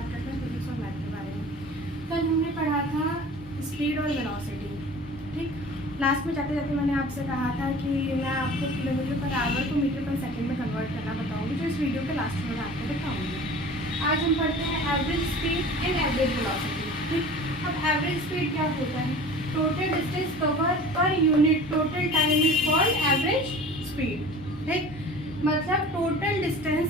बात करते हैं फिजिक्स और मैथ के बारे में। कल हमने पढ़ा था स्पीड और वेलोसिटी, ठीक। लास्ट में जाते जाते मैंने आपसे कहा था कि मैं आपको किलोमीटर पर आवर को मीटर पर सेकंड में कन्वर्ट करना बताऊंगी, जो इस वीडियो के लास्ट में मैं आपको बताऊंगी। आज हम पढ़ते हैं average speed and average velocity, ठीक। अब एवरेज स्पीड क्या होता है? Total distance cover per unit total time is called average speed, ठीक। मतलब टोटल डिस्टेंस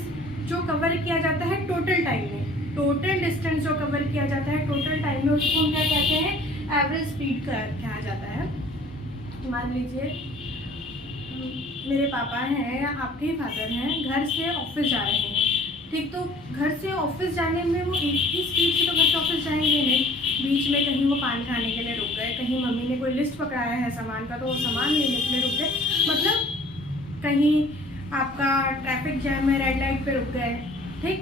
जो कवर किया जाता है टोटल टाइम में, टोटल डिस्टेंस जो कवर किया जाता है टोटल टाइम में, उसको हम क्या कहते हैं? एवरेज स्पीड कहा जाता है। मान लीजिए मेरे पापा हैं, आपके ही फादर हैं, घर से ऑफिस जा रहे हैं, ठीक। तो घर से ऑफिस जाने में वो एक ही स्पीड से तो घर से ऑफिस जाएंगे नहीं, बीच में कहीं वो पान खाने के लिए रुक गए, कहीं मम्मी ने कोई लिस्ट पकड़ाया है सामान का तो वो सामान लेने के लिए रुक गए, मतलब कहीं आपका ट्रैफिक जैम में रेड लाइट पे रुक गए, ठीक।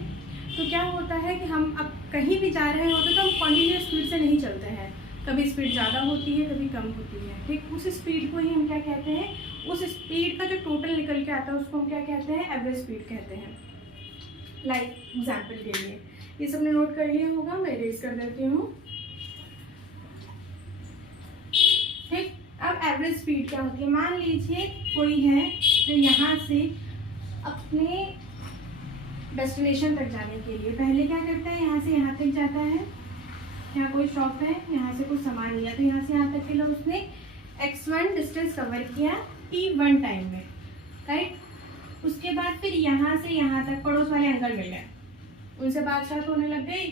तो क्या होता है कि हम अब कहीं भी जा रहे होते तो हम कॉन्टिन्यूस स्पीड से नहीं चलते हैं, कभी स्पीड ज़्यादा होती है कभी कम होती है, ठीक। उस स्पीड को ही हम क्या कहते हैं? उस स्पीड का जो टोटल निकल के आता है उसको हम क्या कहते हैं? एवरेज स्पीड कहते हैं। लाइक एग्जाम्पल के लिए ये सबने नोट कर लिया होगा, मैं इरेज कर देती हूँ, ठीक। अब एवरेज स्पीड क्या होती है? मान लीजिए कोई है जो यहाँ से अपने डेस्टिनेशन तक जाने के लिए पहले क्या करता है? यहाँ से यहाँ तक जाता है, यहाँ कोई शॉप है, यहाँ से कुछ सामान लिया तो यहाँ से यहाँ तक के लिए उसने x1 डिस्टेंस कवर किया t1 टाइम में, राइट। उसके बाद फिर यहाँ से यहाँ तक पड़ोस वाले अंकल मिल गए, उनसे बातचीत होने लग गई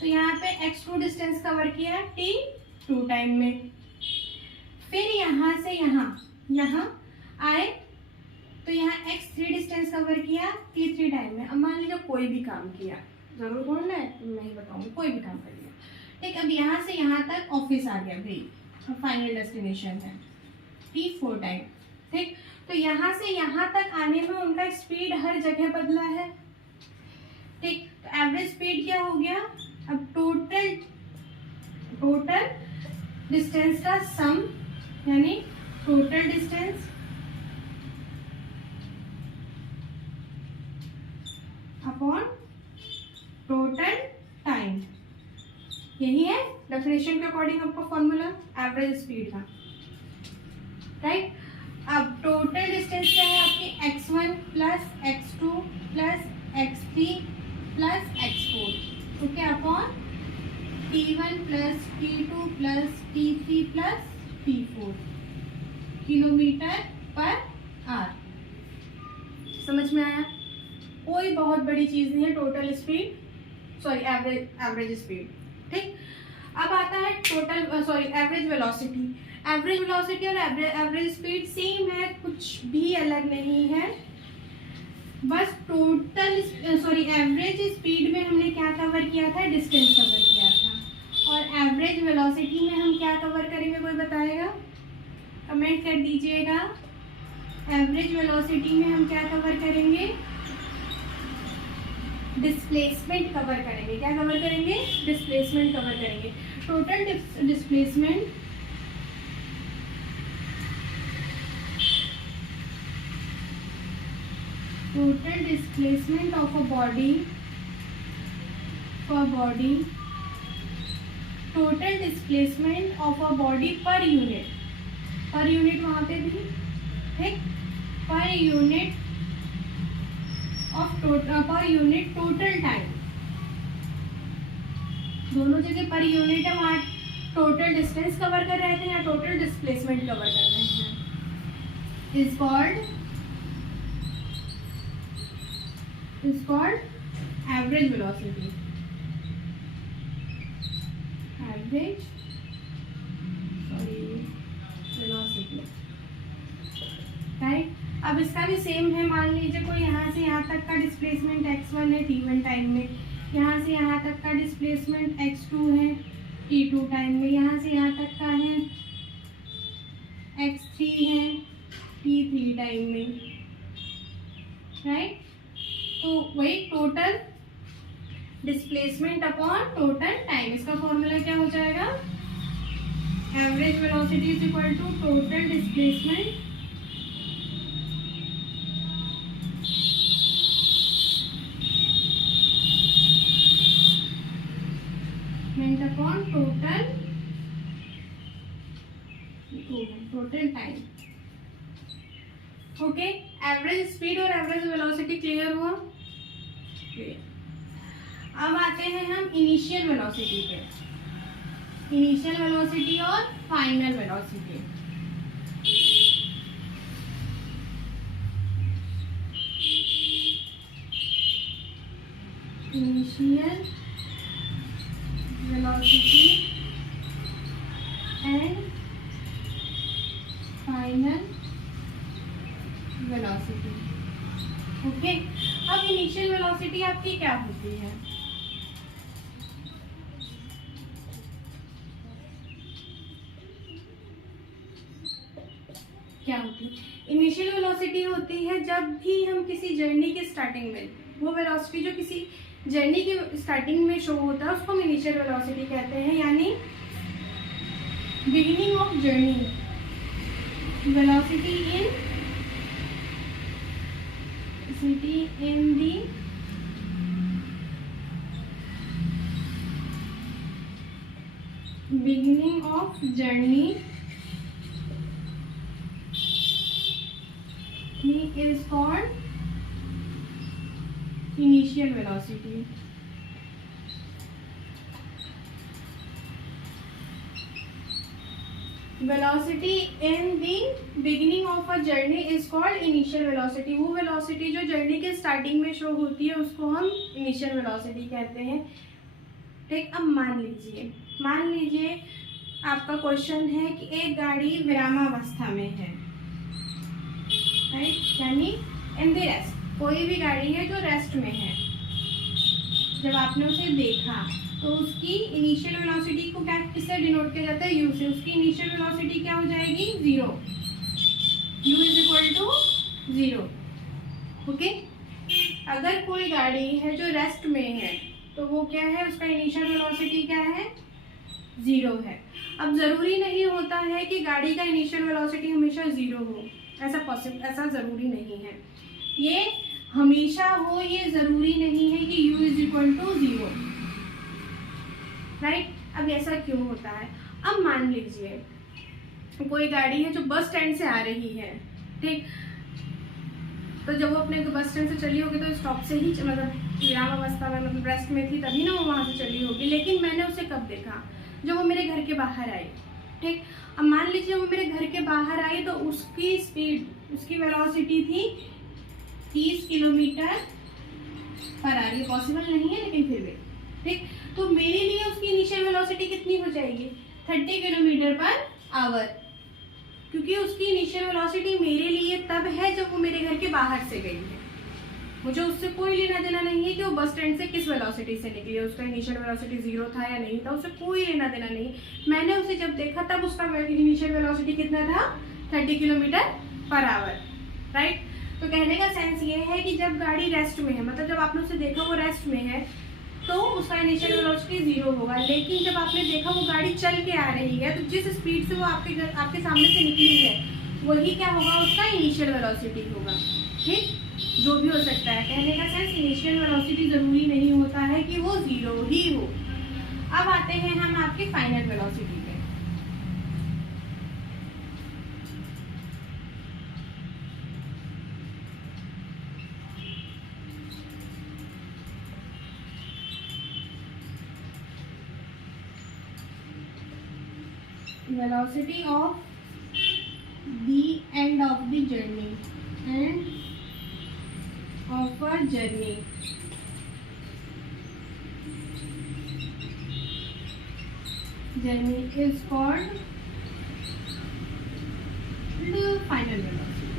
तो यहाँ पे x2 डिस्टेंस कवर किया t2 टाइम में। फिर यहाँ से यहाँ आए तो यहाँ x3 डिस्टेंस कवर किया t3 टाइम में। अब मान लीजिए कोई भी काम किया, जरूर बोलना है, नहीं बताऊंगी, कोई भी काम कर लिया, ठीक। अब यहाँ से यहाँ तक ऑफिस आ गया भाई, फाइनल डेस्टिनेशन है t4 टाइम, ठीक। तो यहाँ से यहाँ तक आने में उनका स्पीड हर जगह बदला है, ठीक। तो एवरेज स्पीड क्या हो गया? अब टोटल डिस्टेंस का सम, यानी total distance upon total time, यही है डेफिनेशन के अकॉर्डिंग आपका फॉर्मूला एवरेज स्पीड का, राइट। अब टोटल डिस्टेंस क्या है आपकी? x1 plus x2 plus x3 plus x4, okay, upon t1 plus t2 plus t3 plus t4 kilometre per hour. समझ में आया? कोई बहुत बड़ी चीज नहीं है total speed, sorry average speed, ठीक। अब आता है एवरेज वेलोसिटी। एवरेज वेलोसिटी और एवरेज स्पीड सेम है, कुछ भी अलग नहीं है, बस एवरेज स्पीड में हमने क्या कवर किया था? डिस्टेंस कवर किया था, और एवरेज वेलोसिटी में हम क्या कवर करेंगे? कोई बताएगा? कमेंट कर दीजिएगा। एवरेज वेलोसिटी में हम क्या कवर करेंगे? डिस्प्लेसमेंट कवर करेंगे। क्या कवर करेंगे? डिस्प्लेसमेंट कवर करेंगे। Total displacement of a body total displacement of a body per unit वहां पे भी, ठीक, पर यूनिट टोटल टाइम, दोनों जगह पर यूनिट है, वहाँ टोटल डिस्टेंस कवर कर रहे थे या टोटल डिस्प्लेसमेंट कवर कर रहे हैं, is called average velocity, right. अब इसका भी सेम है, मान लीजिए कोई यहाँ से यहाँ तक का डिस्प्लेसमेंट x1 है t1 टाइम में, यहाँ से यहाँ तक का डिस्प्लेसमेंट x2 है t2 टाइम में, यहाँ से यहाँ तक का है x3 है t3 टाइम में, राइट। तो वही total displacement upon total time, इसका फॉर्मूला क्या हो जाएगा? Average velocity is equal to total displacement time. Okay, average speed और एवरेज वेलोसिटी क्लियर हुआ? अब आते हैं हम इनिशियल वेलोसिटी पे, इनिशियल वेलोसिटी और final velocity. Initial velocity and final velocity. Okay, अब इनिशियल वेलोसिटी आपकी क्या होती है? क्या होती है? इनिशियल वेलोसिटी होती है जब भी हम किसी जर्नी की स्टार्टिंग में, वो वेलोसिटी जो किसी जर्नी की स्टार्टिंग में शो होता है उसको हम इनिशियल वेलोसिटी कहते हैं, यानी beginning of journey velocity in the beginning of journey is called initial velocity. Velocity in the beginning of a journey is called initial velocity. वो वेलोसिटी जो जर्नी के स्टार्टिंग में शो होती है उसको हम इनिशियल वेलोसिटी कहते हैं। ठीक, अब मान लीजिए आपका क्वेश्चन है कि एक गाड़ी विरामावस्था में है, राइट, यानी इन द रेस्ट। कोई भी गाड़ी है जो रेस्ट में है, जब आपने उसे देखा तो उसकी इनिशियल वेलोसिटी को क्या किससे डिनोट किया जाता है? u से। उसकी इनिशियल वेलोसिटी क्या हो जाएगी? 0। u is equal to 0। Okay, अगर कोई गाड़ी है जो रेस्ट में है तो वो क्या है? उसका इनिशियल वेलोसिटी क्या है? 0 है। अब जरूरी नहीं होता है कि गाड़ी का इनिशियल वेलोसिटी हमेशा 0 हो, ऐसा जरूरी नहीं है। ये हमेशा हो ये जरूरी नहीं है कि u is equal to 0, right. अब ऐसा क्यों होता है? अब मान लीजिए कोई गाड़ी है जो बस स्टैंड से आ रही है, ठीक, तो जब वो अपने बस स्टैंड से चली होगी तो स्टॉप से ही, मतलब विराम अवस्था में, मतलब रेस्ट में थी तभी ना वो वहाँ से चली होगी। लेकिन मैंने उसे कब देखा? जब वो मेरे घर के बाहर आई। ठीक, अब मान लीजिए वो मेरे घर के बाहर आई तो उसकी स्पीड, उसकी वेलोसिटी थी 30 किलोमीटर पर आवर। ये पॉसिबल नहीं है लेकिन फिर भी, ठीक, तो मेरे लिए उसकी इनिशियल वेलोसिटी कितनी हो जाएगी? 30 किलोमीटर पर आवर, क्योंकि उसकी इनिशियल वेलोसिटी मेरे लिए तब है जब वो मेरे घर के बाहर से गई है। मुझे उससे कोई लेना देना नहीं है कि वो बस स्टैंड से किस वेलोसिटी से निकली है, उसका इनिशियल वेलोसिटी 0 था या नहीं था, उससे कोई लेना देना नहीं। मैंने उसे जब देखा तब उसका इनिशियल वेलोसिटी कितना था? 30 किलोमीटर पर आवर, राइट। तो कहने का सेंस ये है कि जब गाड़ी रेस्ट में है, मतलब जब आपने उसे देखा वो रेस्ट में है, तो उसका इनिशियल वेलोसिटी 0 होगा। लेकिन जब आपने देखा वो गाड़ी चल के आ रही है तो जिस स्पीड से वो आपके सामने से निकली है वही क्या होगा? उसका इनिशियल वेलोसिटी होगा। ठीक, जो भी हो सकता है। कहने का सेंस इनिशियल वेलोसिटी जरूरी नहीं होता है कि वो 0 ही हो। अब आते हैं हम आपके फाइनल वेलोसिटी पे। Velocity of the end of the journey of a journey is called the final velocity.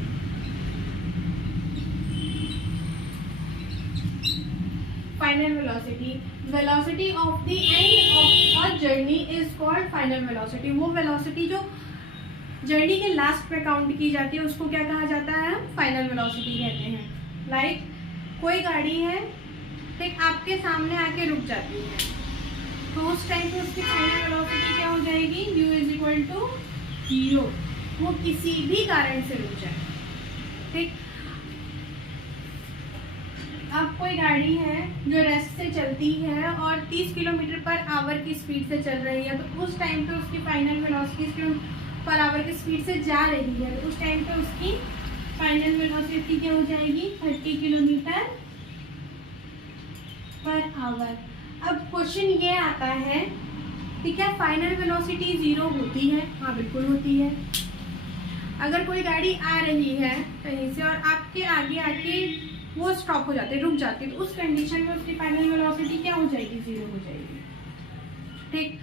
Final velocity of the end of a journey is called final velocity. वो वेलोसिटी जो जर्नी के last पे count की जाती है उसको क्या कहा जाता है? फाइनल वेलोसिटी कहते हैं। लाइक कोई गाड़ी है, ठीक, आपके सामने आके रुक जाती है तो उस टाइम पे उसकी फाइनल वेलोसिटी क्या हो जाएगी? u is equal to 0। वो किसी भी कारण से रुक जाए, ठीक। अब कोई गाड़ी है जो रेस्ट से चलती है और 30 किलोमीटर पर आवर की स्पीड से चल रही है तो उस टाइम पे उसकी फाइनल वेलोसिटी पर आवर की स्पीड से जा रही है तो उस टाइम पे उसकी फाइनल वेलोसिटी क्या हो जाएगी 30 किलोमीटर पर आवर। अब क्वेश्चन ये आता है कि क्या फाइनल वेलोसिटी 0 होती है? हाँ बिल्कुल होती है। अगर कोई गाड़ी आ रही है कहीं से और आपके आगे आके वो स्टॉप हो जाती है, रुक जाती है, तो उस कंडीशन में उसकी फाइनल वेलोसिटी क्या हो जाएगी? 0 हो जाएगी। ठीक,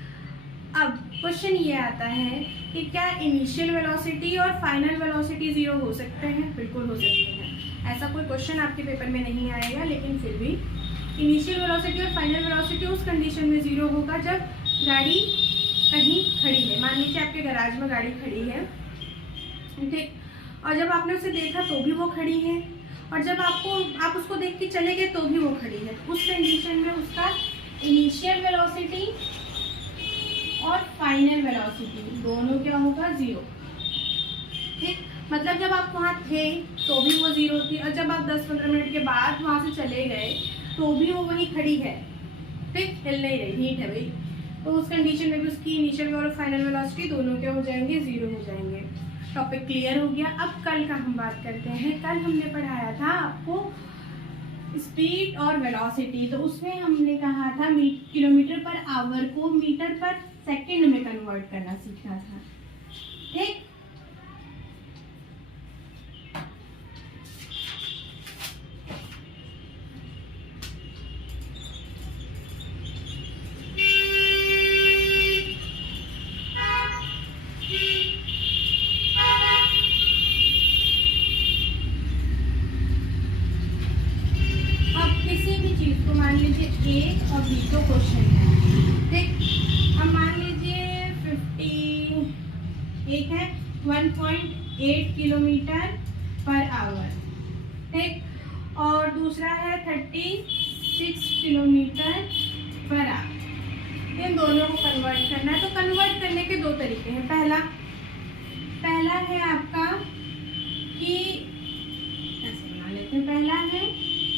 अब क्वेश्चन ये आता है कि क्या इनिशियल वेलोसिटी और फाइनल वेलोसिटी 0 हो सकते हैं? बिल्कुल हो सकते हैं। ऐसा कोई क्वेश्चन आपके पेपर में नहीं आएगा, लेकिन फिर भी इनिशियल वेलोसिटी और फाइनल वेलोसिटी उस कंडीशन में 0 होगा जब गाड़ी कहीं खड़ी है। मान लीजिए आपके गैराज में गाड़ी खड़ी है, ठीक, और जब आपने उसे देखा तो भी वो खड़ी है, और जब आप उसको देख के चले गए तो भी वो खड़ी है। उस कंडीशन में उसका इनिशियल वेलोसिटी और फाइनल वेलोसिटी दोनों क्या होगा? 0। ठीक, मतलब जब आप वहाँ थे तो भी वो 0 थी, और जब आप 10-15 मिनट के बाद वहाँ से चले गए तो भी वो वहीं खड़ी है। ठीक, हिल नहीं रही, हीट है भाई। तो उस कंडीशन में भी उसकी इनिशियल और फाइनल वेलोसिटी दोनों क्या हो जाएंगे? 0 हो जाएंगे। टॉपिक क्लियर हो गया। अब कल का हम बात करते हैं। कल हमने पढ़ाया था आपको स्पीड और वेलोसिटी, तो उसमें हमने कहा था किलोमीटर पर आवर को मीटर पर सेकंड में कन्वर्ट करना सीखना था। ठीक, ए और बी तो क्वेश्चन है। ठीक, अब मान लीजिए 51 है 1.8 किलोमीटर पर आवर। ठीक, और दूसरा है 36 किलोमीटर पर आवर। इन दोनों को कन्वर्ट करना है। तो कन्वर्ट करने के दो तरीके हैं। पहला है आपका कि ऐसे बना लेते हैं। पहला है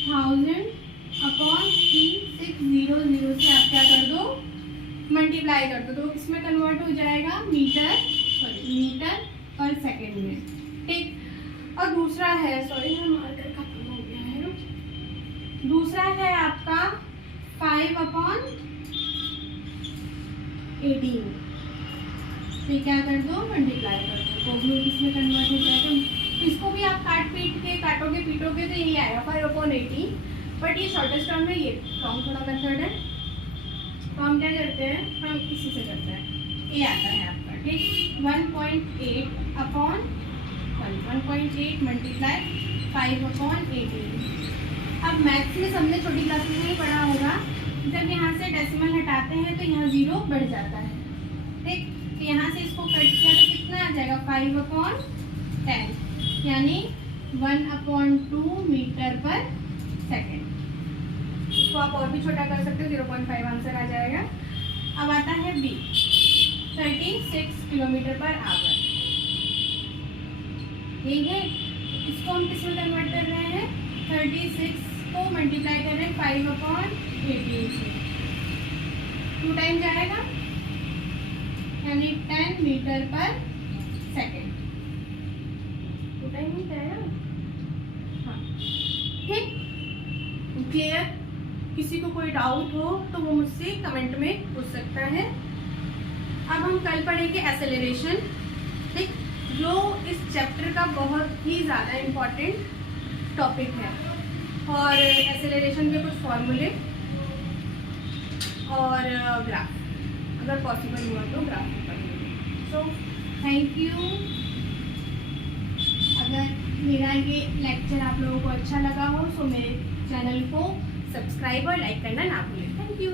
1000/3600 से आप क्या कर दो? मल्टीप्लाई कर दो, तो इसमें कन्वर्ट हो जाएगा मीटर पर सेकेंड में। ठीक, और दूसरा है, सॉरी मार्कर खत्म हो गया है, दूसरा है आपका 5/18। फिर क्या कर दो? मल्टीप्लाई कर दो, तो भी इसमें कन्वर्ट हो जाएगा। इसको भी आप काटोगे पीटोगे तो यही आएगा 5/18। बट ये शॉर्टेस्ट टर्म है, ये लॉन्ग थोड़ा मेथड है, तो हम क्या करते हैं? हम इसी से करते हैं। ये आता है आपका, ठीक, 1.8 मल्टीप्लाई 5/18। अब मैथ्स में सबने छोटी क्लासेस में ही पढ़ा होगा, जब यहाँ से डेसिमल हटाते हैं तो यहाँ 0 बढ़ जाता है। ठीक, तो यहाँ से इसको कट किया तो कितना आ जाएगा? 5/10, यानी 1/2 मीटर पर सेकेंड। इसको आप और भी छोटा कर सकते हो, 0.5 आंसर आ जाएगा। अब आता है बी, 36 किलोमीटर पर आवर। ठीक है, इसको हम किस में कन्वर्ट कर रहे हैं? 36 को मल्टीप्लाई कर रहे हैं 5/18 से, 2 टाइम जाएगा, यानी 10 मीटर पर सेकेंड। 2 टाइम ही जाएगा। हाँ, ठीक, क्लियर? किसी को कोई डाउट हो तो वो मुझसे कमेंट में पूछ सकता है। अब हम कल पढ़ेंगे एक्सेलरेशन, ठीक, जो इस चैप्टर का बहुत ही ज़्यादा इम्पोर्टेंट टॉपिक है। और एक्सेलरेशन के कुछ फॉर्मूले और ग्राफ, अगर पॉसिबल हुआ तो ग्राफ भी पढ़ेंगे। So thank you. अगर मेरा ये लेक्चर आप लोगों को अच्छा लगा हो तो मेरे चैनल को सब्सक्राइब और लाइक करना ना भूलें। Thank you.